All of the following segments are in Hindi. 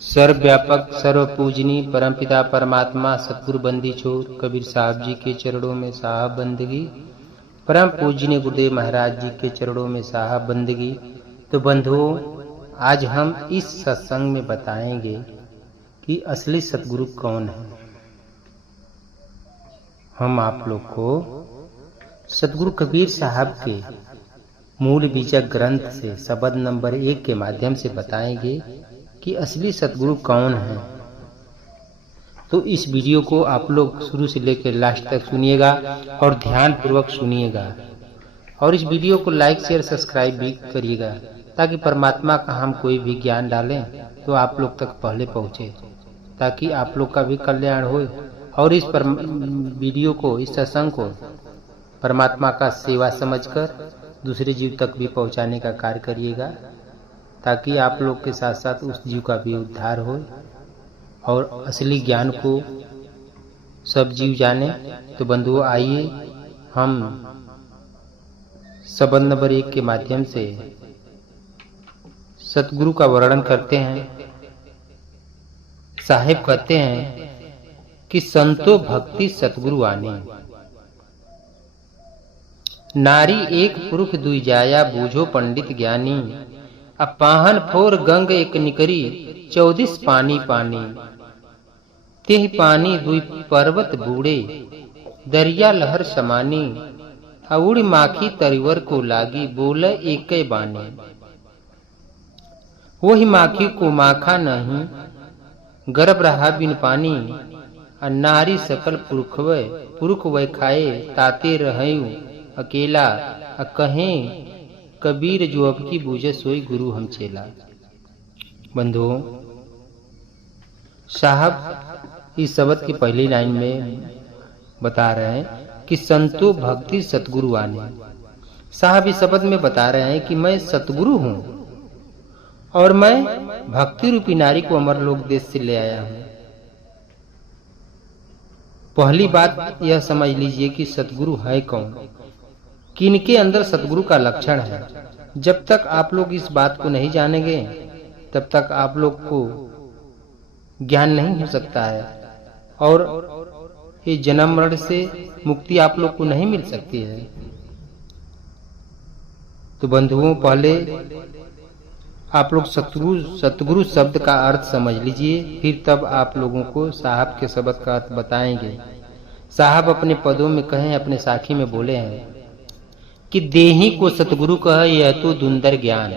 सर्वव्यापक सर्वपूजनीय परमपिता परमात्मा सतगुरु बंदी छोर कबीर साहब जी के चरणों में साहब बंदगी, परम पूजनीय गुरुदेव महाराज जी के चरणों में साहब बंदगी। तो बंधुओं, आज हम इस सत्संग में बताएंगे कि असली सतगुरु कौन है। हम आप लोग को सतगुरु कबीर साहब के मूल बीजक ग्रंथ से शब्द नंबर 1 के माध्यम से बताएंगे कि असली सतगुरु कौन है। तो इस वीडियो को आप लोग शुरू से लेकर लास्ट तक सुनिएगा और ध्यान पूर्वक सुनिएगा, और इस वीडियो को लाइक शेयर सब्सक्राइब भी करिएगा, ताकि परमात्मा का हम कोई भी ज्ञान डालें तो आप लोग तक पहले पहुंचे, ताकि आप लोग का भी कल्याण हो। और इस वीडियो को, इस सत्संग को परमात्मा का सेवा समझकर दूसरे जीव तक भी पहुंचाने का कार्य करिएगा, ताकि आप लोग के साथ साथ उस जीव का भी उद्धार हो और असली ज्ञान को सब जीव जाने। तो बंधुओं, आइए हम शब्द नंबर 1 के माध्यम से सतगुरु का वर्णन करते हैं। साहेब कहते हैं कि संतो भक्ति सतगुरु आने, नारी एक पुरुष दुई जाया, बूझो पंडित ज्ञानी, अपाहन फोर गंग एक निकरी, 14 पानी पानी, तेह पानी दुई पर्वत बूढ़े, दरिया लहर समानी, अउड़ माखी तरिवर को लागी, बोले एक बानी, वही माखी को माखा नहीं, गर्भ रहा बिन पानी, नारी सकल पुरुख वह खाए, ताते रहयु अकेला, कहें कबीर जो अब की बूझे सोई गुरु हम चेला। बंधुओं, साहब इस शब्द की पहली लाइन में बता रहे हैं कि संतो भक्ति सतगुरु आने। साहब इस शब्द में बता रहे हैं कि मैं सतगुरु हूं और मैं भक्ति रूपी नारी को अमरलोक देश से ले आया हूं। पहली बात यह समझ लीजिए कि सतगुरु है कौन, किनके अंदर सतगुरु का लक्षण है। जब तक आप लोग इस बात को नहीं जानेंगे तब तक आप लोग को ज्ञान नहीं हो सकता है, और ये जन्म मरण से मुक्ति आप लोग को नहीं मिल सकती है। तो बंधुओं, पहले आप लोग सतगुरु शब्द का अर्थ समझ लीजिए, फिर तब आप लोगों को साहब के शब्द का अर्थ बताएंगे। साहब अपने पदों में कहें, अपने साखी में बोले हैं कि देही को सतगुरु कहे यह तो दुंदर ज्ञान,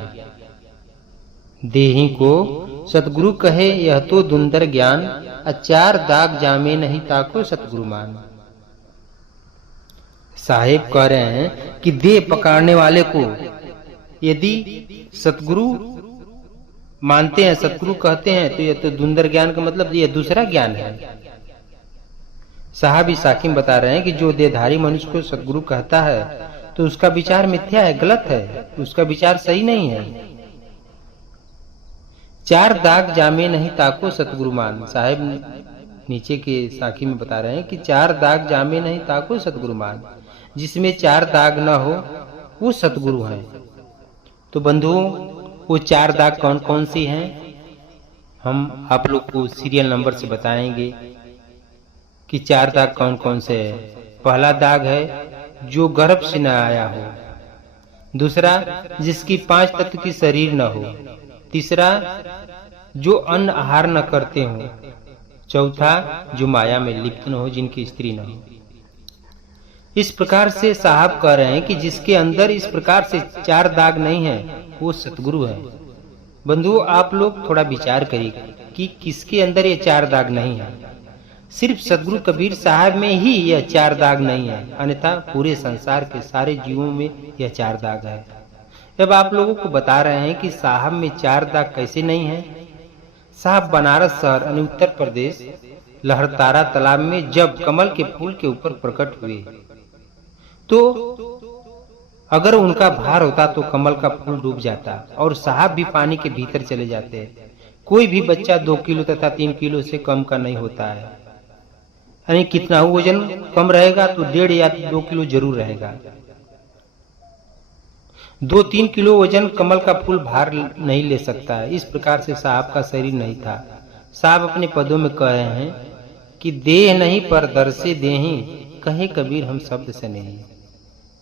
देही को सतगुरु कहे यह तो दुंदर ज्ञान, अचार दाग जामे नहीं ताको सतगुरु मान। साहेब कह रहे हैं कि देह पकड़ने वाले को यदि सतगुरु मानते हैं, सतगुरु कहते हैं, तो यह तो दुंदर ज्ञान का मतलब यह दूसरा ज्ञान है। साहब इस साखी में बता रहे हैं कि जो देहधारी मनुष्य को सतगुरु कहता है तो उसका विचार मिथ्या है, गलत है, उसका विचार सही नहीं है। चार दाग जामे नहीं ताको सतगुरु मान। साहेब नीचे के साखी में बता रहे हैं कि 4 दाग जामे नहीं ताको सतगुरु मान, जिसमें 4 दाग न हो वो सतगुरु है। तो बंधुओं, वो 4 दाग कौन कौन सी हैं, हम आप लोग को सीरियल नंबर से बताएंगे कि 4 दाग कौन कौन से है। पहला दाग है जो गर्भ से न आया हो, दूसरा जिसकी 5 तत्व की शरीर न हो, तीसरा जो अन्न आहार न करते हो, चौथा जो माया में लिप्त न हो, जिनकी स्त्री न हो। इस प्रकार से साहब कह रहे हैं कि जिसके अंदर इस प्रकार से 4 दाग नहीं है वो सतगुरु है। बंधुओं, आप लोग थोड़ा विचार करिए कि किसके अंदर ये 4 दाग नहीं है। सिर्फ सतगुरु कबीर साहब में ही यह 4 दाग नहीं है, अन्यथा पूरे संसार के सारे जीवों में यह 4 दाग है। अब आप लोगों को बता रहे हैं कि साहब में 4 दाग कैसे नहीं है। साहब बनारस शहर यानी उत्तर प्रदेश लहरतारा तालाब में जब कमल के फूल के ऊपर प्रकट हुए, तो अगर उनका भार होता तो कमल का फूल डूब जाता और साहब भी पानी के भीतर चले जाते। कोई भी बच्चा 2 किलो तथा 3 किलो से कम का नहीं होता है, यानी कितना वजन कम रहेगा तो 1.5 या 2 किलो जरूर रहेगा। 2-3 किलो वजन कमल का फूल भार नहीं ले सकता है। इस प्रकार से साहब का शरीर नहीं था। साहब अपने पदों में कह रहे हैं कि देह नहीं पर दर से देही, कहे कबीर हम शब्द से नहीं।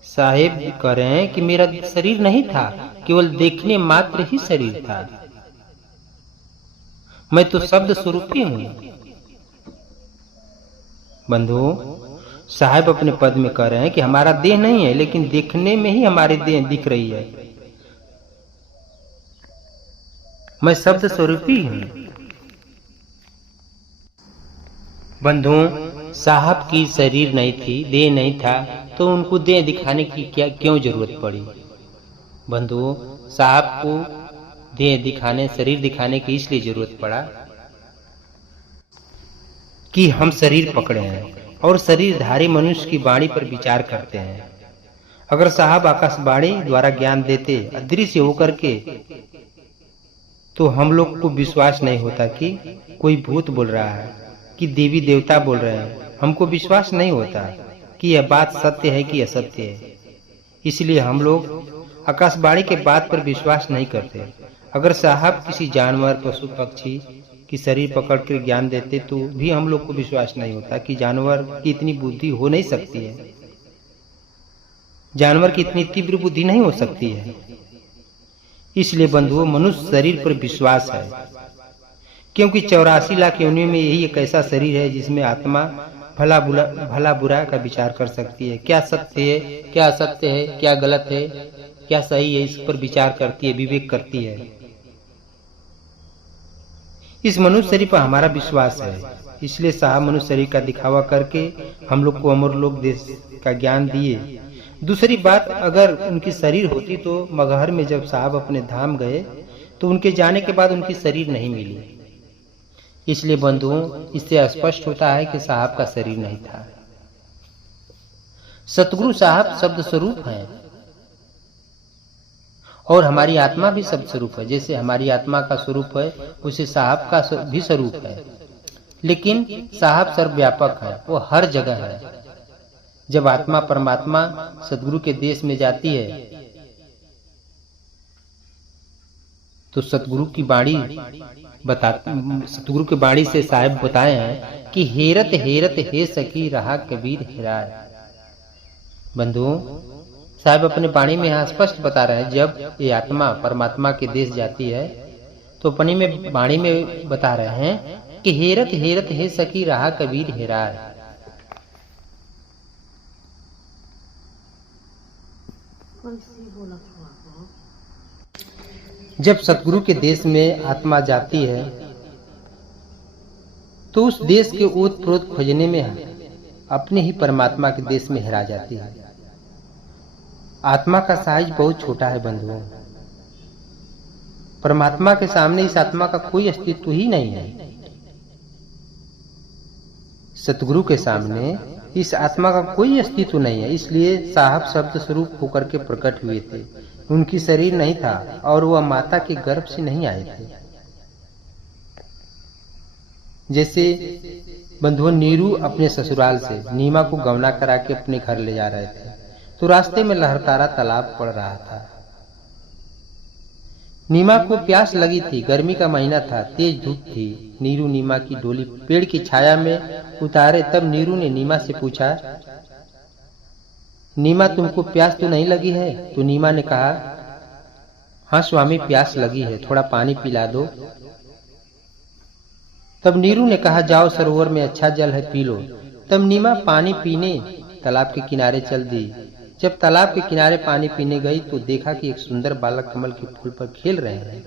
साहेब कह रहे हैं कि मेरा शरीर नहीं था, केवल देखने मात्र ही शरीर था, मैं तो शब्द स्वरूप ही हूं। बंधुओं, साहब अपने पद में कह रहे हैं कि हमारा देह नहीं है, लेकिन देखने में ही हमारी देह दिख रही है, मैं शब्द स्वरूप ही हूं। बंधुओं, साहब की शरीर नहीं थी, देह नहीं था, तो उनको देह दिखाने की क्यों जरूरत पड़ी। बंधुओं, साहब को देह दिखाने, शरीर दिखाने की इसलिए जरूरत पड़ा कि हम शरीर पकड़े हैं और शरीरधारी मनुष्य की वाणी पर विचार करते हैं। अगर साहब आकाशवाणी द्वारा ज्ञान देते अदृश्य होकर के, तो हम लोग को विश्वास नहीं होता कि कोई भूत बोल रहा है, कि देवी देवता बोल रहे हैं। हमको विश्वास नहीं होता कि यह बात सत्य है कि असत्य है। इसलिए हम लोग आकाशवाणी के बात पर विश्वास नहीं करते। अगर साहब किसी जानवर, पशु, पक्षी की शरीर पकड़ कर ज्ञान देते तो भी हम लोग को विश्वास नहीं होता कि जानवर की इतनी बुद्धि हो नहीं सकती है, जानवर की इतनी तीव्र बुद्धि नहीं हो सकती है। इसलिए बंधुओं, मनुष्य शरीर पर विश्वास है, क्योंकि 84 लाख योनियों में यही एक ऐसा शरीर है जिसमें आत्मा भला बुरा का विचार कर सकती है। क्या सत्य है, क्या असत्य है, क्या गलत है, क्या सही है, इस पर विचार करती है, विवेक करती है। इस मनुष्य शरीर पर हमारा विश्वास है। इसलिए साहब मनुष्य शरीर का दिखावा करके हम लोग को अमर लोक देश का ज्ञान दिए। दूसरी बात, अगर उनकी शरीर होती तो मगहर में जब साहब अपने धाम गए तो उनके जाने के बाद उनकी शरीर नहीं मिली। इसलिए बंधुओं, इससे स्पष्ट होता है कि साहब का शरीर नहीं था। सतगुरु साहब शब्द स्वरूप हैं और हमारी आत्मा भी शब्द स्वरूप है। जैसे हमारी आत्मा का स्वरूप है, उसे साहब का भी स्वरूप है। लेकिन साहब सर्वव्यापक है, वो हर जगह है। जब आत्मा परमात्मा सतगुरु के देश में जाती है तो सतगुरु की वाणी से साहब बताए हैं कि हेरत हेरत हे सखी रहा कबीर हेराय। बंधुओं, साहब अपने वाणी में यहाँ स्पष्ट बता रहे हैं, जब ये आत्मा परमात्मा के देश जाती है तो अपनी में वाणी में बता रहे हैं कि हेरत हेरत हे सखी रहा कबीर हेराय। जब सतगुरु के देश में आत्मा जाती है तो उस देश के ओत प्रोत खोजने में अपने ही परमात्मा के देश में हेरा जाती है। आत्मा का साइज बहुत छोटा है बंधुओं। परमात्मा के सामने इस आत्मा का कोई अस्तित्व ही नहीं है। सतगुरु के सामने इस आत्मा का कोई अस्तित्व नहीं है। इसलिए साहब शब्द स्वरूप होकर के प्रकट हुए थे। उनकी शरीर नहीं था और वह माता के गर्भ से नहीं आए थे। जैसे बंधुओं, नीरू अपने ससुराल से नीमा को गवना करा के अपने घर ले जा रहे थे तो रास्ते में लहरतारा तालाब पड़ रहा था। नीमा को प्यास लगी थी, गर्मी का महीना था, तेज धूप थी। नीरू नीमा की डोली पेड़ की छाया में उतारे तब नीरू ने नीमा से पूछा, नीमा तुमको प्यास तो नहीं लगी है? तो नीमा ने कहा, हाँ स्वामी प्यास लगी है, थोड़ा पानी पिला दो। तब नीरू ने कहा, जाओ सरोवर में अच्छा जल है पी लो। तब नीमा पानी पीने तालाब के किनारे चल दी। जब तालाब के किनारे पानी पीने गई तो देखा कि एक सुंदर बालक कमल के फूल पर खेल रहे हैं।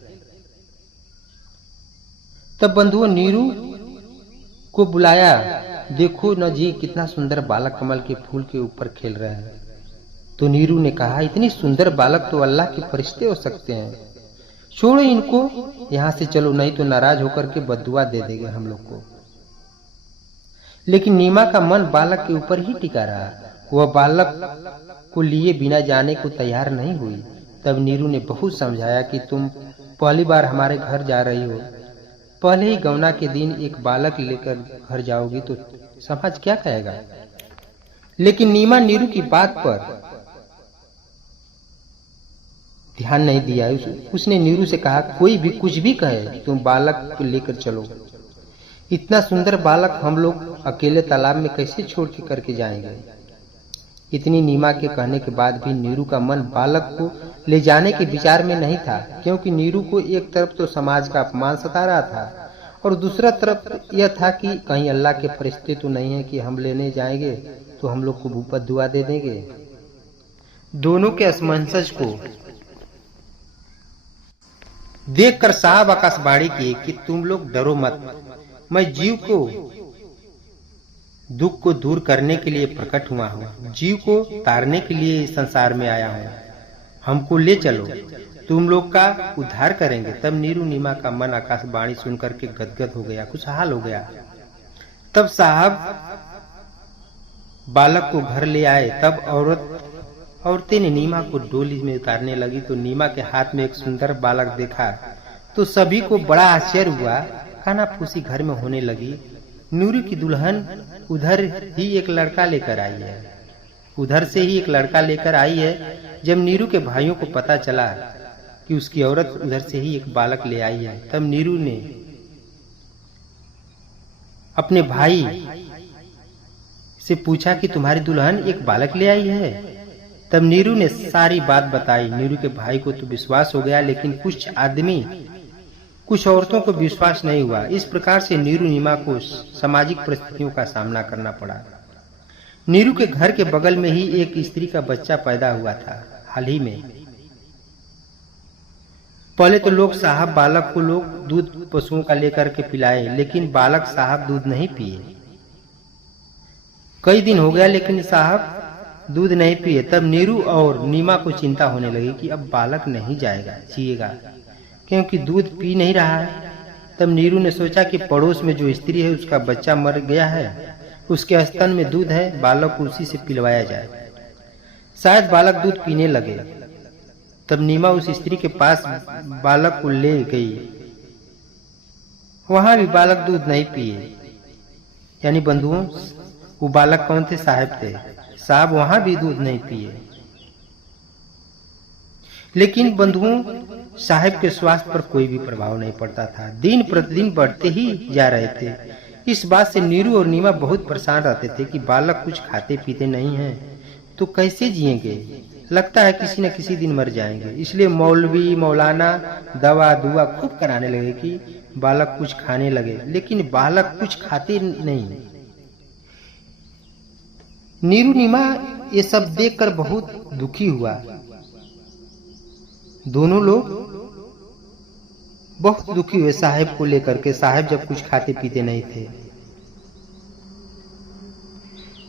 तब बंधुओं नीरू को बुलाया, देखो न जी कितना सुंदर बालक कमल के फूल के ऊपर खेल रहे हैं। तो नीरू ने कहा, इतनी सुंदर बालक तो अल्लाह के फरिश्ते हो सकते हैं, छोड़ो इनको, यहाँ से चलो, नहीं तो नाराज होकर के बद्दुआ दे देंगे हम लोग को। लेकिन नीमा का मन बालक के ऊपर ही टिका रहा। वह बालक को लिए बिना जाने को तैयार नहीं हुई। तब नीरू ने बहुत समझाया कि तुम पहली बार हमारे घर जा रही हो, पहले ही गौना के दिन एक बालक लेकर घर जाओगी तो समाज क्या कहेगा। लेकिन नीमा नीरू की बात पर ध्यान नहीं दिया। उसने नीरू से कहा, कोई भी कुछ भी कहे, तुम बालक को लेकर चलो। इतना सुंदर बालक हम लोग अकेले तालाब में कैसे छोड़ के करके जाएंगे। इतनी नीमा के कहने के बाद भी नीरू का मन बालक को ले जाने के विचार में नहीं था, क्योंकि नीरू को एक तरफ तो समाज का अपमान सता रहा था और दूसरा तरफ यह था कि कहीं अल्लाह के फरिश्ते तो नहीं है कि हम लेने जाएंगे तो हम लोग को बद्दुआ दे देंगे। दोनों के असमंजस को देखकर साहब आकाशवाणी किए कि तुम लोग डरो मत, मैं जीव को दुख को दूर करने के लिए प्रकट हुआ हूँ, जीव को तारने के लिए संसार में आया हूँ, हमको ले चलो, तुम लोग का उद्धार करेंगे। तब नीरू नीमा का मन आकाशवाणी सुनकर के गदगद हो गया, खुशहाल हो गया। तब साहब बालक को घर ले आए। तब औरतें ने नीमा को डोली में उतारने लगी तो नीमा के हाथ में एक सुंदर बालक देखा तो सभी को बड़ा आश्चर्य हुआ। कानाफूसी घर में होने लगी। नीरू की दुल्हन उधर ही एक लड़का लेकर आई है, उधर से ही एक लड़का लेकर आई है। जब नीरू के भाइयों को पता चला कि उसकी औरत उधर से ही एक बालक ले आई है, तब नीरू ने अपने भाई से पूछा कि तुम्हारी दुल्हन एक बालक ले आई है। तब नीरू ने सारी बात बताई। नीरू के भाई को तो विश्वास हो गया, लेकिन कुछ औरतों को विश्वास नहीं हुआ। इस प्रकार से नीरू नीमा को सामाजिक परिस्थितियों का सामना करना पड़ा। नीरू के घर के बगल में ही एक स्त्री का बच्चा पैदा हुआ था हाल ही में। पहले तो लोग साहब बालक को लोग दूध पशुओं का लेकर के पिलाए, लेकिन बालक साहब दूध नहीं पिए। कई दिन हो गया लेकिन साहब दूध नहीं पिए। तब नीरू और नीमा को चिंता होने लगी कि अब बालक नहीं जिएगा क्योंकि दूध पी नहीं रहा है। तब नीरू ने सोचा कि पड़ोस में जो स्त्री है उसका बच्चा मर गया है, उसके स्तन में दूध है, बालक को उसी से पिलवाया जाए, शायद बालक दूध पीने लगे। तब नीमा उस स्त्री के पास बालक को ले गई। वहां भी बालक दूध नहीं पिए। यानी बंधुओं, वो बालक कौन थे? साहब थे। साहब वहां भी दूध नहीं पिए। लेकिन बंधुओं, साहब के स्वास्थ्य पर कोई भी प्रभाव नहीं पड़ता था, दिन प्रतिदिन बढ़ते ही जा रहे थे। इस बात से नीरू और नीमा बहुत परेशान रहते थे कि बालक कुछ खाते पीते नहीं हैं तो कैसे जिएंगे, लगता है किसी न किसी दिन मर जाएंगे। इसलिए मौलवी मौलाना दवा दुआ खूब कराने लगे कि बालक कुछ खाने लगे, लेकिन बालक कुछ खाते नहीं। नीरू नीमा ये सब देखकर बहुत दुखी हुआ। दोनों लोग बहुत दुखी हुए साहब को लेकर के। साहब जब कुछ खाते पीते नहीं थे।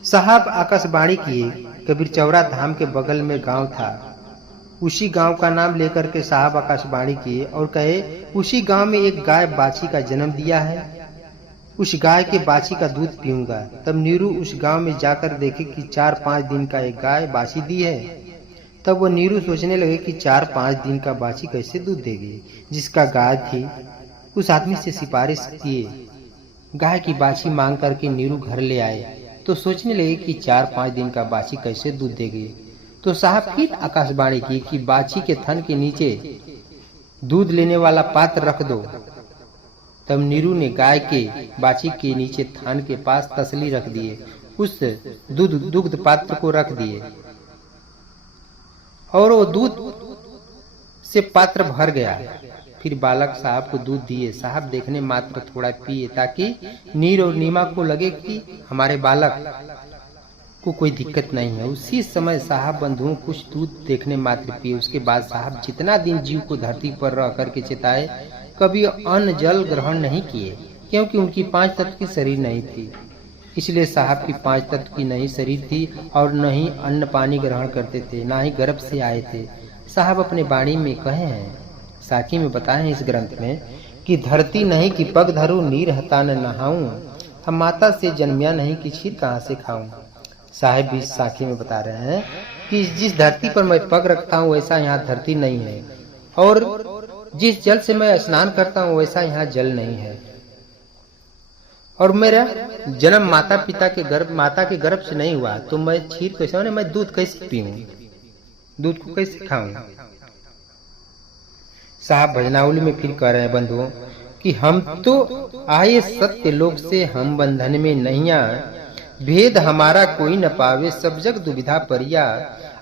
साहब आकाशवाणी किए। कबीर चौरा धाम के बगल में गांव था, उसी गांव का नाम लेकर के साहब आकाशवाणी किए और कहे, उसी गांव में एक गाय बाछी का जन्म दिया है, उस गाय के बाछी का दूध पीऊंगा। तब नीरू उस गांव में जाकर देखे कि 4-5 दिन का एक गाय बाछी दी है। तब वो नीरू सोचने लगे कि 4-5 दिन का बाछी कैसे दूध देगी। जिसका गाय थी उस आदमी से सिफारिश किए। गाय की बाछी मांग करके नीरू घर ले आए तो सोचने लगे कि 4-5 दिन का बाछी कैसे दूध देगी। तो साहब फिर आकाशवाणी की कि बाछी के थन के नीचे दूध लेने वाला पात्र रख दो। तब नीरू ने गाय के बाछी के नीचे थान के पास तसली रख दिए, उस दुग्ध पात्र को रख दिए और वो दूध से पात्र भर गया। फिर बालक साहब को दूध दिए। साहब देखने मात्र थोड़ा पिए ताकि नीर और नीमा को लगे कि हमारे बालक को कोई दिक्कत नहीं है। उसी समय साहब बंधुओं कुछ दूध देखने मात्र पिए। उसके बाद साहब जितना दिन जीव को धरती पर रह करके चिताए, कभी अन्न जल ग्रहण नहीं किए, क्योंकि उनकी 5 तत्व की शरीर नहीं थी। इसलिए साहब की 5 तत्व की नहीं शरीर थी और न ही अन्न पानी ग्रहण करते थे, ना ही गर्भ से आए थे। साहब अपने वाणी में कहे हैं, साखी में बताए हैं इस ग्रंथ में कि धरती नहीं कि पग धरू, नीर हता न नहाऊं, हम माता से जन्मिया नहीं कि क्षीर कहाँ से खाऊं। साहब भी साखी में बता रहे हैं कि जिस धरती पर मैं पग रखता हूँ वैसा यहाँ धरती नहीं है, और जिस जल से मैं स्नान करता हूँ वैसा यहाँ जल नहीं है, और मेरा जन्म माता के गर्भ से नहीं हुआ, तो मैं क्षीर कैसे, मैं दूध कैसे पीऊं, दूध को कैसे खाऊं। साहब भजनावली में फिर कह रहे हैं बंधुओं कि हम तो आए सत्य लोक से, हम बंधन में नैया, भेद हमारा कोई न पावे, सब जग दुविधा परिया,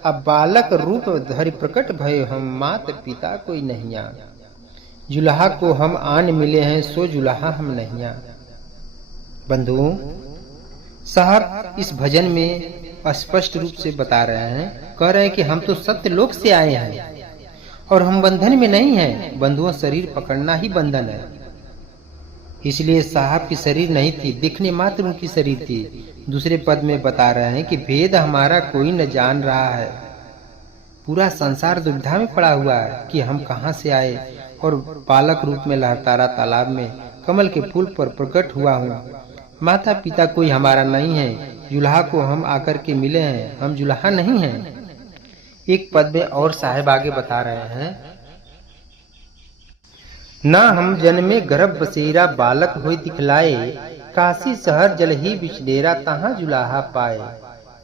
अब बालक रूप धरि प्रकट भय हम, मात पिता कोई नहिया, जुल्हा को हम आन मिले हैं, सो जुल्हा हम नहिया। बंधुओं, साहब इस भजन में स्पष्ट रूप से बता रहे हैं, कह रहे हैं कि हम तो सत्य लोक से आए हैं और हम बंधन में नहीं हैं। बंधुओं, शरीर पकड़ना ही बंधन है। इसलिए साहब की शरीर नहीं थी, दिखने मात्र उनकी शरीर थी। दूसरे पद में बता रहे हैं कि भेद हमारा कोई न जान रहा है। पूरा संसार दुविधा में पड़ा हुआ है कि हम कहाँ से आए, और बालक रूप में लहरता तालाब में कमल के फूल पर प्रकट हुआ हूँ। माता पिता कोई हमारा नहीं है, जुल्हा को हम आकर के मिले हैं, हम जुल्हा नहीं हैं। एक पद में और साहेब आगे बता रहे हैं, ना हम जन्मे गर्भ बसेरा, बालक होय दिखलाए, काशी शहर जल ही बिचडेरा, तहाँ जुलाहा पाए,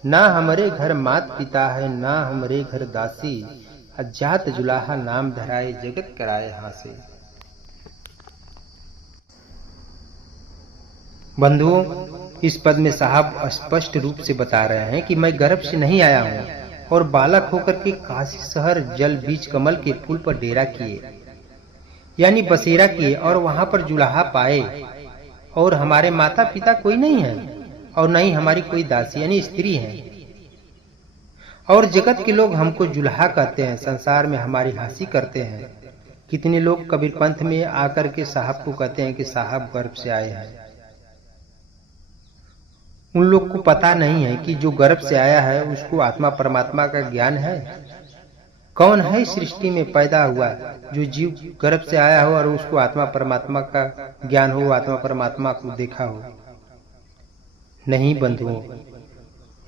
ना हमरे घर मात पिता है, ना हमरे घर दासी, अजात जुलाहा नाम धराए, जगत कराए हासे। बंधुओं, इस पद में साहब स्पष्ट रूप से बता रहे हैं कि मैं गर्भ से नहीं आया हूँ और बालक होकर के काशी शहर जल बीच कमल के फूल पर डेरा किए, यानी बसेरा किए, और वहां पर जुलाहा पाए, और हमारे माता पिता कोई नहीं है और नहीं हमारी कोई दासी यानी स्त्री है, और जगत के लोग हमको जुल्हा कहते हैं, संसार में हमारी हंसी करते हैं। कितने लोग कबीर पंथ में आकर के साहब को कहते हैं कि साहब गर्भ से आए हैं। उन लोग को पता नहीं है कि जो गर्भ से आया है उसको आत्मा परमात्मा का ज्ञान है। कौन है सृष्टि में पैदा हुआ जो जीव गर्भ से आया हो और उसको आत्मा परमात्मा का ज्ञान हो, आत्मा परमात्मा को देखा हो? नहीं बंधुओं,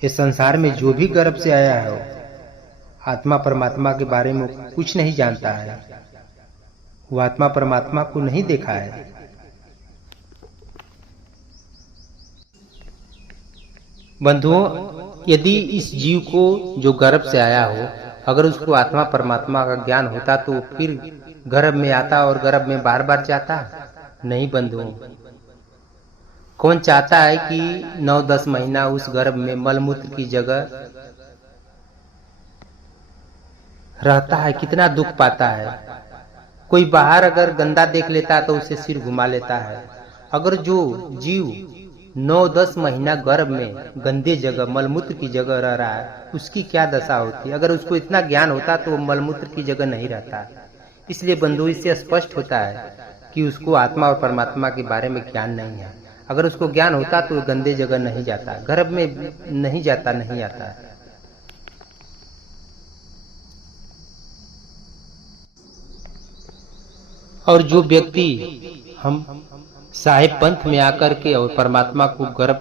इस संसार में जो भी गर्भ से आया है आत्मा परमात्मा के बारे में कुछ नहीं जानता है, वो आत्मा परमात्मा को नहीं देखा है। बंधुओं, यदि इस जीव को जो गर्भ से आया हो अगर उसको आत्मा परमात्मा का ज्ञान होता तो फिर गर्भ में आता और गर्भ में बार बार जाता? नहीं बंधुओं, कौन चाहता है कि 9-10 महीना उस गर्भ में मलमूत्र की जगह रहता है? कितना दुख पाता है। कोई बाहर अगर गंदा देख लेता है तो उसे सिर घुमा लेता है। अगर जो जीव 9-10 महीना गर्भ में गंदे जगह मलमूत्र की जगह रह रहा है उसकी क्या दशा होती? अगर उसको इतना ज्ञान होता तो वो मलमूत्र की जगह नहीं रहता। इसलिए बंधु, इससे स्पष्ट होता है कि उसको आत्मा और परमात्मा के बारे में ज्ञान नहीं है। अगर उसको ज्ञान होता तो गंदे जगह नहीं जाता, गर्भ में नहीं जाता, नहीं आता। और जो व्यक्ति हम साहेब पंथ में आकर के और परमात्मा को गर्भ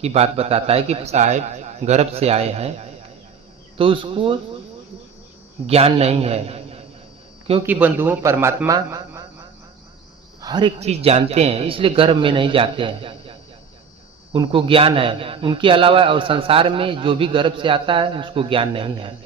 की बात बताता है कि साहेब गर्भ से आए हैं, तो उसको ज्ञान नहीं है। क्योंकि बंधुओं, परमात्मा हर एक चीज जानते हैं, इसलिए गर्भ में नहीं जाते हैं। उनको ज्ञान है, उनके अलावा और संसार में जो भी गर्भ से आता है उसको ज्ञान नहीं है।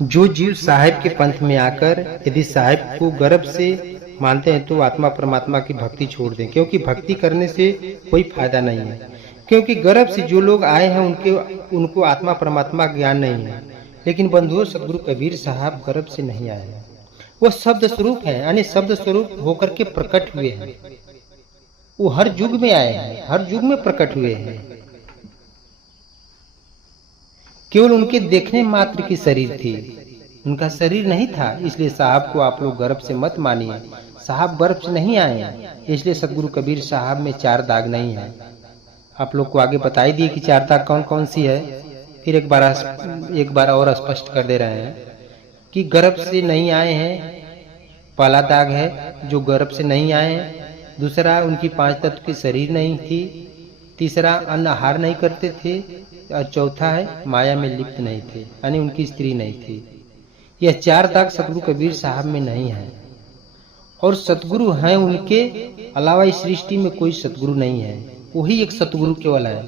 जो जीव साहेब के पंथ में आकर यदि साहेब को गर्भ से मानते हैं तो आत्मा परमात्मा की भक्ति छोड़ दें, क्योंकि भक्ति करने से कोई फायदा नहीं है। क्योंकि गर्भ से जो लोग आए हैं उनको आत्मा परमात्मा ज्ञान नहीं है। लेकिन बंधुओं, सदगुरु कबीर साहब गर्भ से नहीं आए हैं, वो शब्द स्वरूप है, यानी शब्द स्वरूप होकर के प्रकट हुए हैं। वो हर युग में आए हैं, हर युग में प्रकट हुए हैं। केवल उनके देखने मात्र की शरीर थी, उनका शरीर नहीं था। इसलिए साहब को आप लोग गर्भ से मत मानिए। साहब गर्भ से नहीं आए हैं, इसलिए सदगुरु कबीर साहब में 4 दाग नहीं है। आप लोग को आगे बताई दिए कि 4 दाग कौन कौन सी है। फिर एक बार और स्पष्ट कर दे रहे हैं कि गर्भ से नहीं आए हैं, पहला दाग है जो गर्भ से नहीं आए हैं। दूसरा, उनकी 5 तत्व की शरीर नहीं थी। तीसरा, अन्न आहार नहीं करते थे। और चौथा है, माया में लिप्त नहीं थे, यानी उनकी स्त्री नहीं थी। यह 4 दाग सतगुरु कबीर साहब में नहीं है। और सतगुरु हैं, उनके अलावा इस सृष्टि में कोई सतगुरु नहीं है। वही एक सतगुरु केवल है।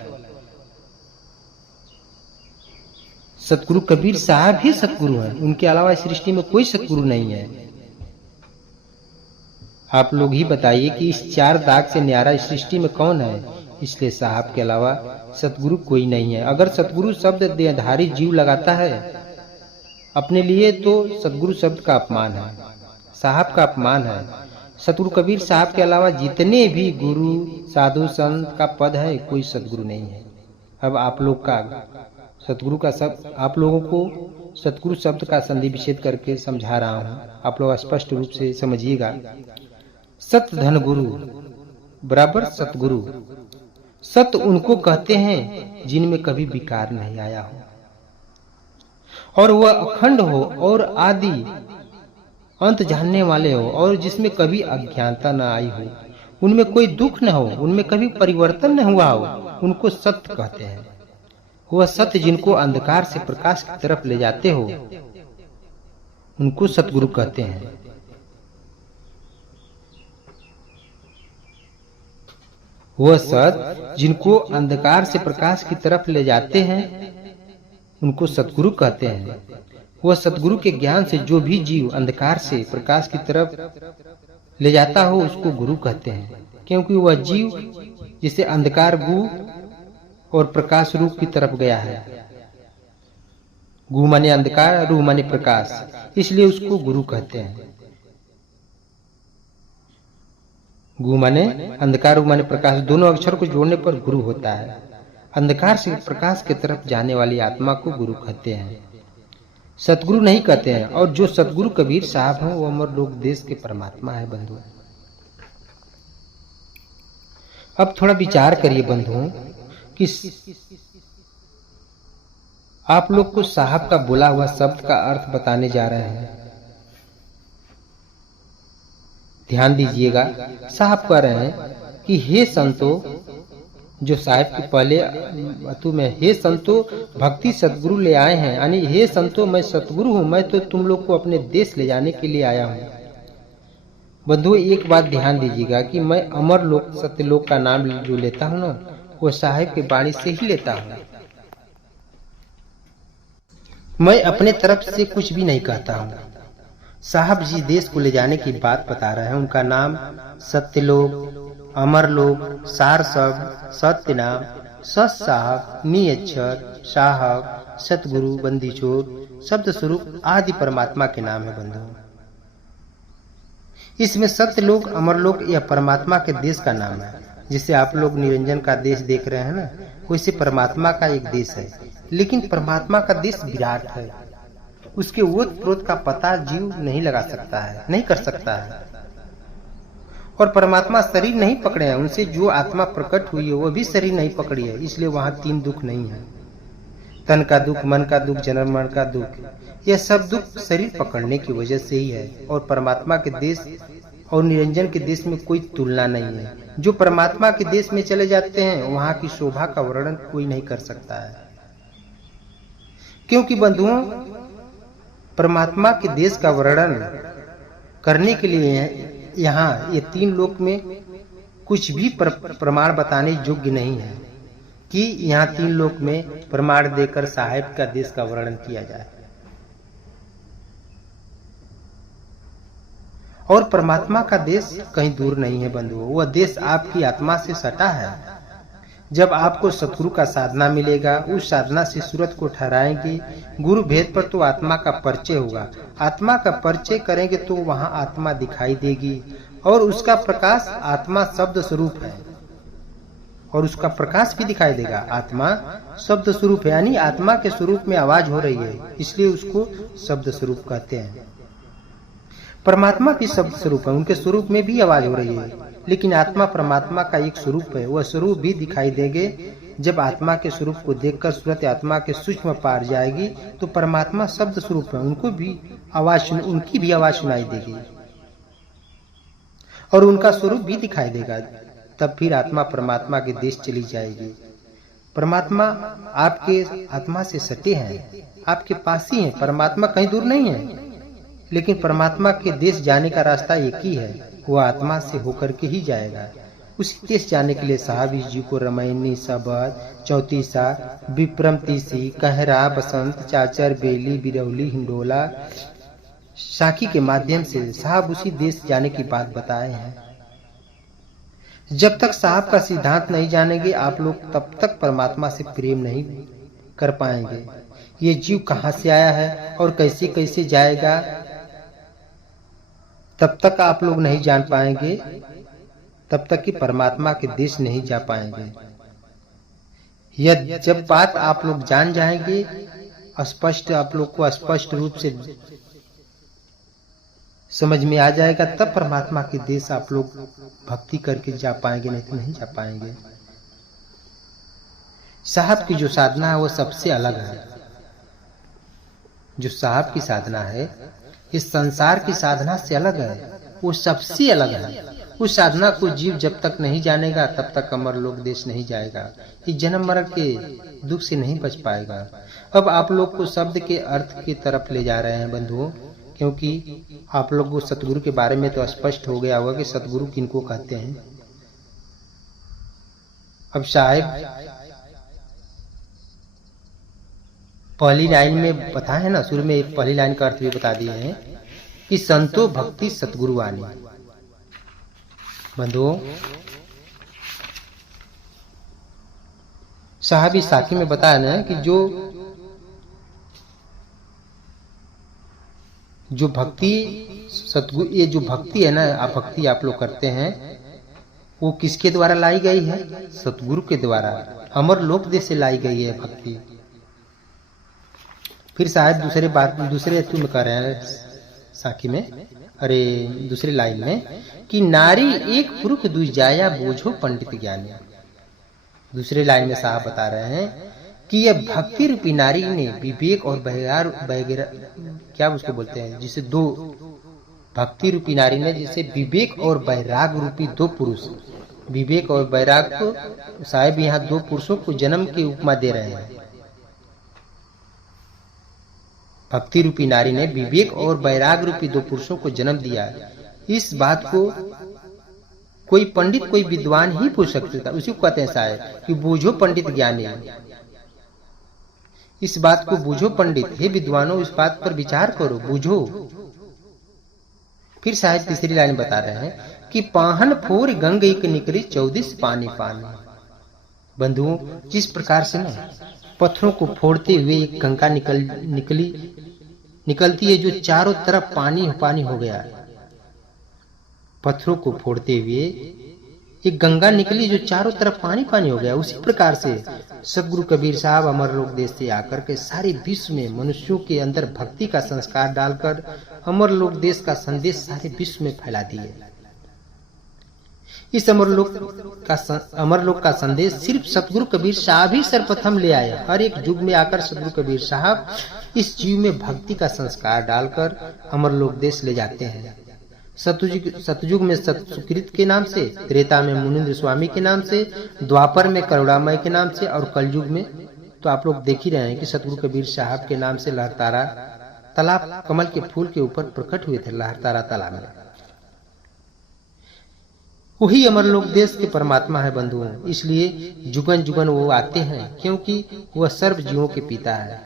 सतगुरु कबीर साहब ही सतगुरु हैं, उनके अलावा सृष्टि में कोई सतगुरु नहीं है। आप लोग ही बताइए कि इस 4 दाग से न्यारा इस सृष्टि में कौन है? इसलिए साहब के अलावा सतगुरु कोई नहीं है। अगर सतगुरु शब्द देहधारी जीव लगाता है अपने लिए तो सतगुरु शब्द का अपमान है, साहब का अपमान है। सतगुरु कबीर साहब के अलावा जितने भी गुरु साधु संत का पद है कोई सतगुरु नहीं है। अब आप लोग का सतगुरु का शब्द, आप लोगों को सतगुरु शब्द का संधि विच्छेद करके समझा रहा हूँ, आप लोग स्पष्ट रूप से समझिएगा। सत धन गुरु बराबर सतगुरु। सत उनको कहते हैं जिनमें कभी विकार नहीं आया हो और वह अखंड हो और आदि अंत जानने वाले हो और जिसमें कभी अज्ञानता न आई हो, उनमें कोई दुख न हो, उनमें कभी परिवर्तन न हुआ हो, उनको सत्य कहते हैं। वह सत्य जिनको अंधकार से प्रकाश की तरफ ले जाते हो उनको सतगुरु कहते हैं। वह सत्य जिनको अंधकार से प्रकाश की तरफ ले जाते हैं उनको सतगुरु कहते हैं। वह सतगुरु के ज्ञान से जो भी जीव अंधकार से प्रकाश की तरफ ले जाता हो उसको गुरु कहते हैं, क्योंकि वह जीव जिसे अंधकार गु और प्रकाश रूप की तरफ गया है। गु माने अंधकार, रूह माने प्रकाश, इसलिए उसको गुरु कहते हैं। गु माने अंधकार, रूह माने प्रकाश, दोनों अक्षर को जोड़ने पर गुरु होता है। अंधकार से प्रकाश की तरफ जाने वाली आत्मा को गुरु कहते हैं, सतगुरु नहीं कहते हैं। और जो सतगुरु कबीर साहब हैं वो अमर लोक देश के परमात्मा है बंधु। अब थोड़ा विचार करिए बंधुओं कि आप लोग को साहब का बोला हुआ शब्द का अर्थ बताने जा रहे हैं। ध्यान दीजिएगा, साहब कह रहे हैं कि हे संतो, जो साहब के पहले अतु में हे संतो भक्ति सतगुरु ले आए हैं, यानी हे संतो मैं सतगुरु हूं, मैं तो तुम लोग को अपने देश ले जाने के लिए आया हूं। बंधुओं एक बात ध्यान दीजिएगा कि मैं अमर लोक सत्यलोक का नाम जो लेता हूं ना वो साहब की वाणी से ही लेता हूं। मैं अपने तरफ से कुछ भी नहीं कहता हूं। साहब जी देश को ले जाने की बात बता रहे हैं, उनका नाम सत्यलोक, अमरलोक, सार शब्द, सत्य नाम, सत साहब, निअक्षर, साहब, सतगुरु, बंदीछोर, शब्द स्वरूप आदि परमात्मा के नाम है बंधु। इसमें सत्यलोक, अमरलोक यह परमात्मा के देश का नाम है। जिसे आप लोग निरंजन का देश देख रहे हैं ना, वैसे परमात्मा का एक देश है, लेकिन परमात्मा का देश विराट है। उसके ओत प्रोत का पता जीव नहीं लगा सकता है, नहीं कर सकता है। और परमात्मा शरीर नहीं पकड़े हैं, उनसे जो आत्मा प्रकट हुई है वो भी शरीर नहीं पकड़ी है, इसलिए वहां 3 दुख नहीं है। तन का दुख, मन का दुख, जन्म मरण का दुख, यह सब दुख शरीर पकड़ने की वजह से ही है। और परमात्मा के देश और निरंजन के देश में कोई तुलना नहीं है। जो परमात्मा के देश में चले जाते हैं वहां की शोभा का वर्णन कोई नहीं कर सकता है, क्योंकि बंधुओं परमात्मा के देश का वर्णन करने के लिए यहाँ ये 3 लोक में कुछ भी प्रमाण बताने योग्य नहीं है कि यहाँ 3 लोक में प्रमाण देकर साहेब का देश का वर्णन किया जाए। और परमात्मा का देश कहीं दूर नहीं है बंधुओं, वह देश आपकी आत्मा से सटा है। जब आपको सतगुरु का साधना मिलेगा, उस साधना से सूरत को ठहराएंगे। गुरु भेद पर तो आत्मा का परिचय होगा, आत्मा का परिचय करेंगे तो वहां आत्मा दिखाई देगी और उसका प्रकाश आत्मा शब्द स्वरूप है और उसका प्रकाश भी दिखाई देगा। आत्मा शब्द स्वरूप है, यानी आत्मा के स्वरूप में आवाज हो रही है, इसलिए उसको शब्द स्वरूप कहते हैं। परमात्मा भी शब्द स्वरूप है, उनके स्वरूप में भी आवाज हो रही है, लेकिन आत्मा परमात्मा का एक स्वरूप है, वह स्वरूप भी दिखाई देंगे। जब आत्मा के स्वरूप को देखकर सूरत आत्मा के सूक्ष्म पार जाएगी तो परमात्मा शब्द स्वरूप है, उनको भी उनकी भी आवाज सुनाई देगी और उनका स्वरूप भी दिखाई देगा। तब फिर आत्मा परमात्मा के देश चली जाएगी। परमात्मा आपके आत्मा से सटे हैं, आपके पास ही है, परमात्मा कहीं दूर नहीं है। लेकिन परमात्मा के देश जाने का रास्ता एक ही है, वह आत्मा से होकर के ही जाएगा। उसी देश जाने के लिए साहब इस जीव को रमैनी, सबद, चौतीसा, विप्रम, तीसी, कहरा, बसंत, चाचर, बेली, बिरौली, हिंडोला, साकी के माध्यम से साहब उसी देश जाने की बात बताए हैं। जब तक साहब का सिद्धांत नहीं जानेंगे आप लोग तब तक परमात्मा से प्रेम नहीं कर पाएंगे। ये जीव कहाँ से आया है और कैसे कैसे जाएगा तब तक आप लोग नहीं जान पाएंगे, तब तक कि परमात्मा के देश नहीं जा पाएंगे। यह जब बात आप लोग जान जाएंगे, स्पष्ट आप लोग को स्पष्ट रूप से समझ में आ जाएगा, तब परमात्मा के देश आप लोग भक्ति करके जा पाएंगे, नहीं तो नहीं जा पाएंगे। साहब की जो साधना है वो सबसे अलग है। जो साहब की साधना है इस संसार की साधना से अलग है, वो सबसे अलग है। उस साधना को जीव जब तक नहीं जानेगा तब तक अमर लोक देश नहीं जाएगा, इस जन्म मरण के दुख से नहीं बच पाएगा। अब आप लोग को शब्द के अर्थ की तरफ ले जा रहे हैं बंधुओं, क्योंकि आप लोग को सतगुरु के बारे में तो स्पष्ट हो गया होगा कि सतगुरु किनको कहते हैं। अब साहेब पहली लाइन में बताया है ना, शुरू में पहली लाइन का अर्थ भी बता दिए हैं कि संतो भक्ति सतगुरु वाणी। बंधुओं साहब इस साखी में बताया ना कि जो भक्ति सतगुरु, ये जो भक्ति है ना, आप भक्ति आप लोग करते हैं, वो किसके द्वारा लाई गई है? सतगुरु के द्वारा, अमर लोक देश से लाई गई है भक्ति। फिर साहब दूसरे हेतु में कह रहे हैं साखी में, अरे दूसरी लाइन में कि नारी एक पुरुष दुई जाया बोझो पंडित ज्ञानी। दूसरे लाइन में साहब बता रहे हैं कि यह भक्ति रूपी नारी ने विवेक और क्या उसको बोलते हैं, जिसे दो भक्ति रूपी नारी ने जिसे विवेक और वैराग रूपी दो पुरुष, विवेक और वैराग को साहब यहाँ दो पुरुषों को जन्म की उपमा दे रहे हैं। भक्ति रूपी नारी ने विवेक और वैराग रूपी दो पुरुषों को जन्म दिया। इस बात को कोई पंडित कोई विद्वान ही पूछ सकता था, उसी को कहते हैं साहब कि बूझो पंडित ज्ञानी। इस बात को बूझो पंडित, हे विद्वानों इस बात पर विचार करो, बूझो। फिर साहब तीसरी लाइन बता रहे हैं कि पाहन फोर गंग एक निकली 14 पानी पानी। बंधुओं जिस प्रकार से ना पत्थरों को फोड़ते हुए एक गंगा निकलती है जो चारों तरफ पानी पानी हो गया, पत्थरों को फोड़ते हुए एक गंगा निकली जो चारों तरफ पानी पानी हो गया, उसी प्रकार से सतगुरु कबीर साहब अमर लोक देश से आकर के सारे विश्व में मनुष्यों के अंदर भक्ति का संस्कार डालकर अमर लोक देश का संदेश सारे विश्व में फैला दिए। इस अमर लोक का संदेश सिर्फ सतगुरु कबीर साहब ही सर्वप्रथम ले आए। हर एक युग में आकर सतगुरु कबीर साहब इस जीव में भक्ति का संस्कार डालकर अमर लोक देश ले जाते हैं। सतयुग में सुकृत के नाम से, त्रेता में मुनिंद्र स्वामी के नाम से, द्वापर में करुणामय के नाम से, और कलयुग में तो आप लोग देख ही रहे हैं कि सतगुरु कबीर साहब के नाम से लहरतारा तालाब कमल के फूल के ऊपर प्रकट हुए थे। लहरतारा तालाब में वही अमर लोक देश के परमात्मा है बंधुओं, इसलिए जुगन जुगन वो आते हैं, क्योंकि वह सर्व जीवों के पिता है।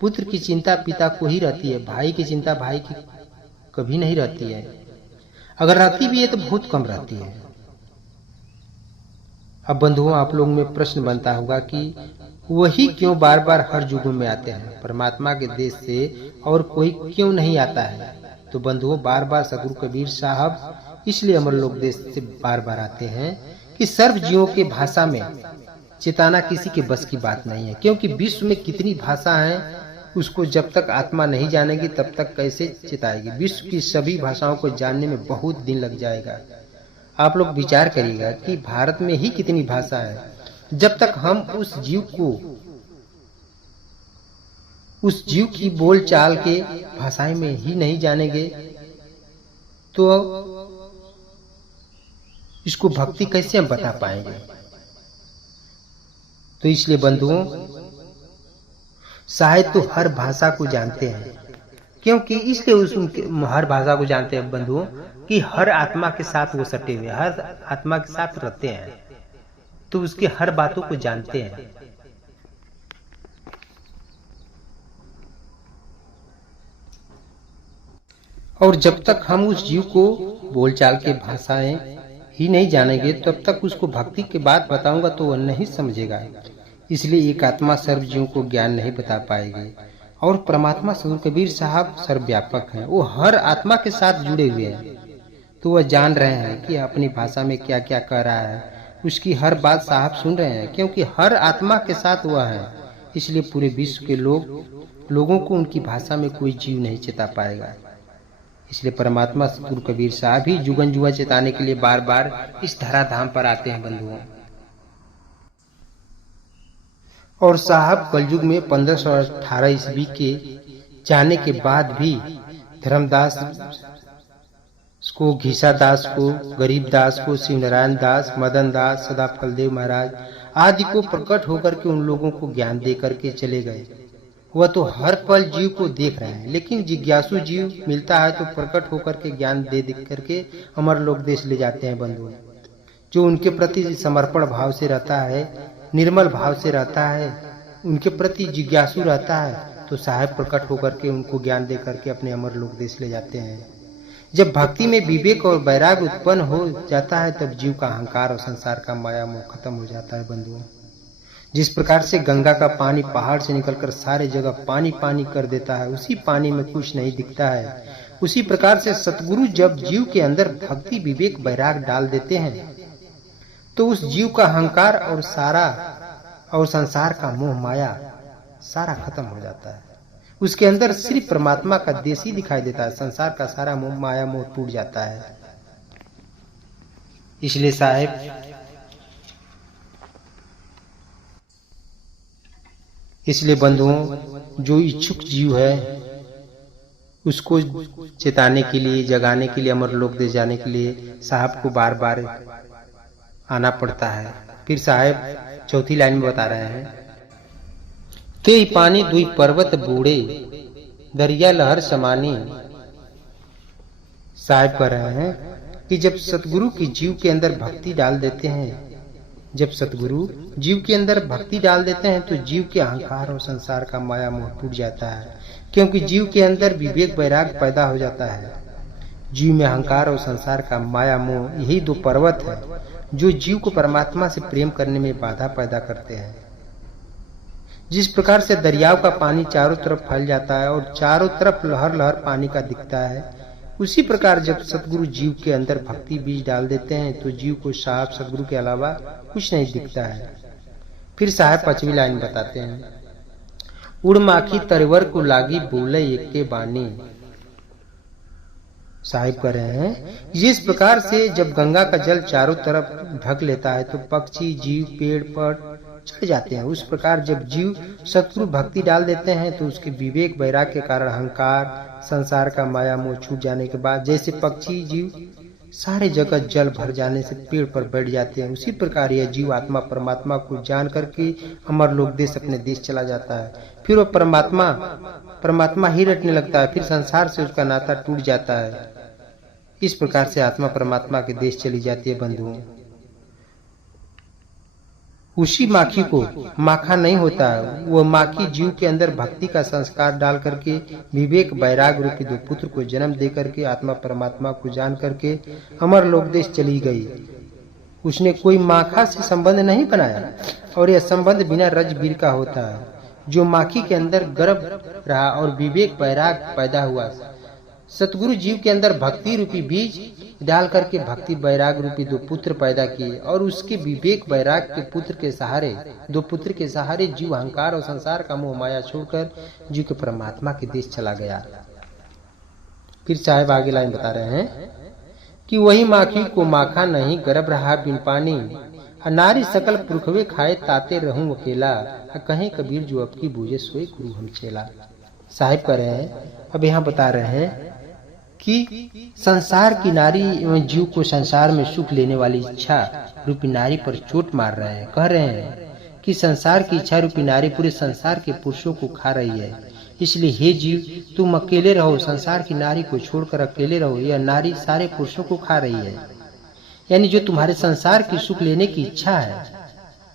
पुत्र की चिंता पिता को ही रहती है, भाई की चिंता भाई की कभी नहीं रहती है, अगर रहती भी है तो बहुत कम रहती है। अब बंधुओं आप लोगों में प्रश्न बनता होगा कि वही क्यों बार बार हर युगों में आते हैं, परमात्मा के देश से और कोई क्यों नहीं आता है? तो बंधुओं बार बार सतगुरु कबीर साहब इसलिए अमर लोक देश से बार बार आते हैं कि सर्व जीवों के भाषा में चिताना किसी के बस की बात नहीं है, क्योंकि विश्व में कितनी भाषा है उसको जब तक आत्मा नहीं जानेगी तब तक कैसे चिताएगी। विश्व की सभी भाषाओं को जानने में बहुत दिन लग जाएगा। आप लोग विचार करिएगा कि भारत में ही कितनी भाषा है, जब तक हम उस जीव की बोल चाल के भाषाएं में ही नहीं जानेंगे तो इसको भक्ति कैसे हम बता पाएंगे? तो इसलिए बंधुओं शायद तो हर भाषा को जानते हैं, क्योंकि इसलिए उनके हर भाषा को जानते हैं बंधुओं कि हर आत्मा के साथ वो सटे हुए, हर आत्मा के साथ रहते हैं, तो उसके हर बातों को जानते हैं। और जब तक हम उस जीव को बोलचाल के भाषाएं ही नहीं जानेंगे तब तक उसको भक्ति के बात बताऊंगा तो वह नहीं समझेगा। इसलिए एक आत्मा सर्व जीवों को ज्ञान नहीं बता पाएगी। और परमात्मा सदगुरु कबीर साहब सर्वव्यापक हैं, वो हर आत्मा के साथ जुड़े हुए हैं, तो वह जान रहे हैं कि अपनी भाषा में क्या क्या कह रहा है, उसकी हर बात साहब सुन रहे हैं, क्योंकि हर आत्मा के साथ वह है। इसलिए पूरे विश्व के लोगों को उनकी भाषा में कोई जीव नहीं चेता पाएगा। इसलिए परमात्मा सदगुरु कबीर साहब ही जुगन जुआ चेताने के लिए बार बार इस धराधाम पर आते हैं बंधुओं। और साहब कलयुग में 1518 ईस्वी के जाने के बाद भी धर्मदास को, घीसा दास को, गरीब दास को, शिवनारायण दास, मदन दास, सदाफलदेव महाराज आदि को प्रकट होकर के उन लोगों को ज्ञान दे करके चले गए। वह तो हर पल जीव को देख रहे हैं, लेकिन जिज्ञासु जीव मिलता है तो प्रकट होकर के ज्ञान दे करके अमर लोक देश ले जाते हैं बंधुओं। जो उनके प्रति समर्पण भाव से रहता है, निर्मल भाव से रहता है, उनके प्रति जिज्ञासु रहता है, तो साहब प्रकट होकर के उनको ज्ञान दे करके अपने अमर लोक देश ले जाते हैं। जब भक्ति में विवेक और वैराग्य उत्पन्न हो जाता है तब जीव का अहंकार और संसार का माया मोह खत्म हो जाता है बंधुओं। जिस प्रकार से गंगा का पानी पहाड़ से निकलकर सारे जगह पानी पानी कर देता है, उसी पानी में कुछ नहीं दिखता है, उसी प्रकार से सतगुरु जब जीव के अंदर भक्ति विवेक वैराग्य डाल देते हैं तो उस जीव का अहंकार और संसार का मोह माया सारा खत्म हो जाता है। उसके अंदर सिर्फ परमात्मा का देश ही दिखाई देता है, संसार का सारा मोह माया मोह टूट जाता है। इसलिए साहेब, इसलिए बंधुओं, जो इच्छुक जीव है उसको चेताने के लिए, जगाने के लिए, अमर लोक देश जाने के लिए साहब को बार बार आना पड़ता है। फिर साहब चौथी लाइन में बता रहे हैं, ते पानी दुई पर्वत बूढ़े दरिया लहर समानी। साहब कह रहे हैं कि जब सतगुरु की जीव के अंदर भक्ति डाल देते हैं, जब सतगुरु जीव के अंदर भक्ति डाल देते हैं तो जीव के अहंकार और संसार का माया मोह टूट जाता है, क्योंकि जीव के अंदर विवेक वैराग्य पैदा हो जाता है। जीव में अहंकार और संसार का माया मोह, यही दो पर्वत है जो जीव को परमात्मा से प्रेम करने में बाधा पैदा करते हैं। जिस प्रकार से दरियाव का पानी चारों तरफ फैल जाता है और चारों तरफ लहर लहर पानी का दिखता है, उसी प्रकार जब सतगुरु जीव के अंदर भक्ति बीज डाल देते हैं तो जीव को साहब सतगुरु के अलावा कुछ नहीं दिखता है। फिर साहब 5वीं लाइन बताते हैं, उड़ माखी तरवर को लागी बोले एक के बानी। साहिब कह रहे हैं, जिस प्रकार से जब गंगा का जल चारों तरफ ढक लेता है तो पक्षी जीव पेड़ पर चढ़ जाते हैं, उस प्रकार जब जीव सतगुरु भक्ति डाल देते हैं तो उसके विवेक वैराग्य के कारण अहंकार संसार का माया मोह छूट जाने के बाद जैसे पक्षी जीव सारे जगत जल भर जाने से पेड़ पर बैठ जाते हैं, उसी प्रकार यह जीव आत्मा परमात्मा को जान करके अमर लोक देश अपने देश चला जाता है। फिर वह परमात्मा ही रटने लगता है, फिर संसार से उसका नाता टूट जाता है। इस प्रकार से आत्मा परमात्मा के देश चली जाती है बंधुओं। उसी माखी को माखा नहीं होता है, वह माखी जीव के अंदर भक्ति का संस्कार डाल करके विवेक वैराग रूपी दो पुत्र को जन्म दे करके आत्मा परमात्मा को जान करके अमर लोक देश चली गई। उसने कोई माखा से संबंध नहीं बनाया और यह संबंध बिना रजबीर का होता है। जो माखी के अंदर गर्भ रहा और विवेक वैराग पैदा हुआ, सतगुरु जीव के अंदर भक्ति रूपी बीज डाल करके भक्ति वैराग रूपी दो पुत्र पैदा किए और उसके विवेक वैराग के पुत्र के सहारे, दो पुत्र के सहारे जीव अहंकार और संसार का मोह माया छोड़कर जीव के परमात्मा के देश चला गया। फिर साहेब आगे लाइन बता रहे हैं कि वही माखी को माखा नहीं गर्भ रहा बिन पानी, नारी सकल पुरखवे खाए ताते रहूं अकेला, कहीं कबीर जो अब की बूझे सोए गुरु हम चेला। साहिब कह रहे हैं, अब यहाँ बता रहे हैं कि संसार की नारी एवं जीव को संसार में सुख लेने वाली इच्छा रूपी नारी पर चोट मार रहे हैं। कह रहे हैं कि संसार की इच्छा रूपी नारी पूरे संसार के पुरुषों को खा रही है, इसलिए हे जीव, तुम अकेले रहो, संसार की नारी को छोड़कर अकेले रहो। यह नारी सारे पुरुषों को खा रही है, यानी जो तुम्हारे संसार की सुख लेने की इच्छा है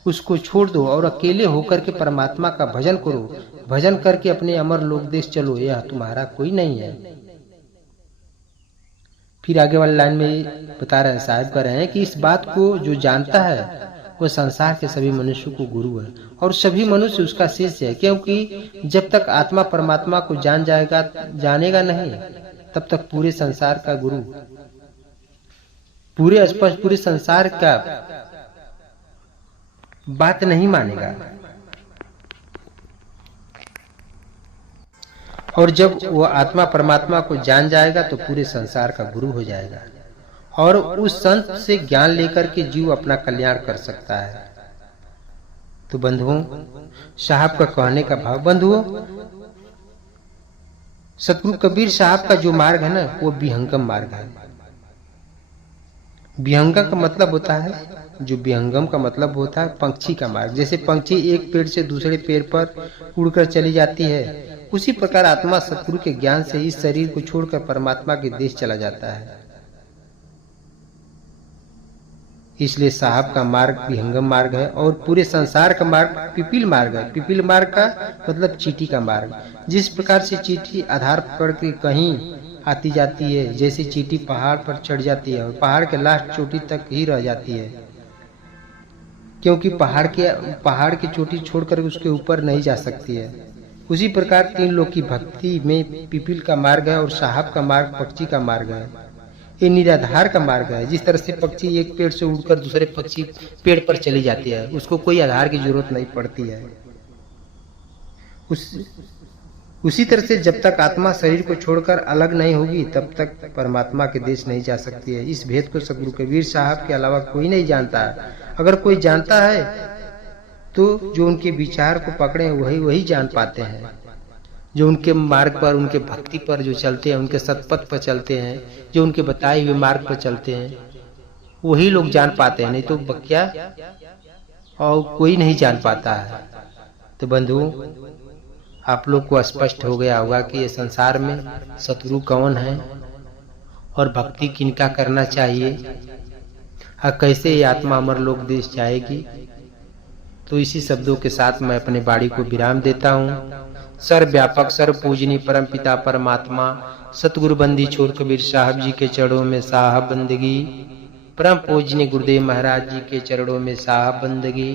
उसको छोड़ दो और अकेले होकर के परमात्मा का भजन करो। भजन करके अपने अमर लोक देश चलो, यह तुम्हारा कोई नहीं है। फिर आगे वाली लाइन में बता रहे हैं, साहब कह रहे हैं कि इस बात को जो जानता है वह संसार के सभी मनुष्यों को गुरु है और सभी मनुष्य उसका शिष्य है, क्योंकि जब तक आत्मा परमात्मा को जानेगा नहीं, तब तक पूरे संसार का गुरु, पूरे स्पष्ट पूरे संसार का बात नहीं मानेगा। और जब वो आत्मा परमात्मा को जान जाएगा तो पूरे संसार का गुरु हो जाएगा और उस संत से ज्ञान लेकर के जीव अपना कल्याण कर सकता है। तो बंधुओं, साहब का कहने का भाव, बंधुओं, सतगुरु कबीर साहब का जो मार्ग है ना, वो विहंगम मार्ग है। विहंगम का मतलब होता है, जो विहंगम का मतलब होता है पंछी का मार्ग। जैसे पंछी एक पेड़ से दूसरे पेड़ पर उड़कर चली जाती है, उसी प्रकार आत्मा सतगुरु के ज्ञान से इस शरीर को छोड़कर परमात्मा के देश चला जाता है। इसलिए साहब का मार्ग विहंगम मार्ग है और पूरे संसार का मार्ग पिपील मार्ग है। पिपील मार्ग का मतलब चींटी का मार्ग। जिस प्रकार से चींटी आधार पकड़ के कहीं आती जाती है, जैसे चींटी पहाड़ पर चढ़ जाती है और पहाड़ के लास्ट चोटी तक ही रह जाती है, क्योंकि पहाड़ की चोटी छोड़कर उसके ऊपर नहीं जा सकती है। उसी प्रकार तीन लोग की भक्ति में पिपील का मार्ग है और साहब का मार्ग पक्षी का मार्ग है। ये निराधार का मार्ग है। जिस तरह से पक्षी एक पेड़ से उड़कर दूसरे पक्षी पेड़ पर चली जाती है, उसको कोई आधार की जरूरत नहीं पड़ती है। उसी तरह से जब तक आत्मा शरीर को छोड़कर अलग नहीं होगी, तब तक परमात्मा के देश नहीं जा सकती है। इस भेद को सतगुरु कबीर साहब के अलावा कोई नहीं जानता है। अगर कोई जानता है तो जो उनके विचार को पकड़े वही जान पाते हैं। जो उनके मार्ग पर, उनके भक्ति पर जो चलते हैं, उनके सतपथ पर चलते हैं, जो उनके बताए हुए मार्ग पर चलते हैं, वही लोग जान पाते हैं, नहीं तो बकिया और कोई नहीं जान पाता है। तो बंधुओं, आप लोग को स्पष्ट हो गया होगा कि ये संसार में सतगुरु कौन है और भक्ति किनका करना चाहिए और कैसे ये आत्मा अमर लोक देश जाएगी। तो इसी शब्दों के साथ मैं अपने वाणी को विराम देता हूँ। सर्वव्यापक सर्व पूजनीय परम पिता परमात्मा सतगुरु बंदी छोर कबीर साहब जी के चरणों में साहब बंदगी। परम पूजनीय गुरुदेव महाराज जी के चरणों में साहब बंदगी।